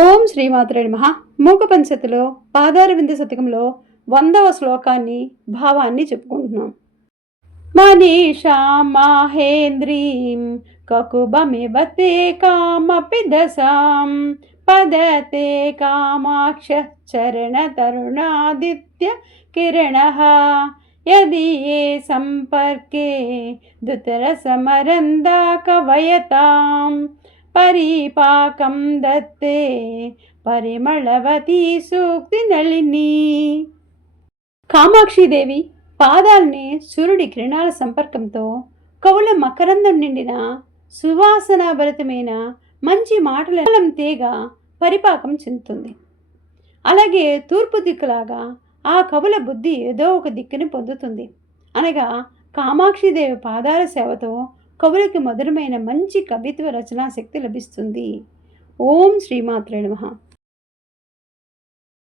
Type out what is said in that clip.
ఓం శ్రీమాత్రే నమః. మూకపంచతిలో పాదారవింద శతకంలో 100వ శ్లోకాన్ని భావాన్ని చెప్పుకుంటున్నాం. మనీషా మాహేంద్రీం కకుబమివ తే కామపి దశాం పదతే కామాక్ష చరణ తరుణాదిత్య కిరణః యది ఏ సంపర్కే దుతరసమరందా కవయతాం పరిపాకం దత్తే పరిమళవతి సూక్తి నళిని. కామాక్షిదేవి పాదాల్ని సూర్యుడి కిరణాల సంపర్కంతో కవుల మకరందం నిండిన సువాసనాభరితమైన మంచి మాటల తీగ పరిపాకం చెందుతుంది. అలాగే తూర్పు దిక్కులాగా ఆ కవుల బుద్ధి ఏదో ఒక దిక్కుని పొందుతుంది. అనగా కామాక్షిదేవి పాదాల సేవతో కవులకి మధురమైన మంచి కవిత్వ రచనా శక్తి లభిస్తుంది. ఓం శ్రీమాత్రే నమః.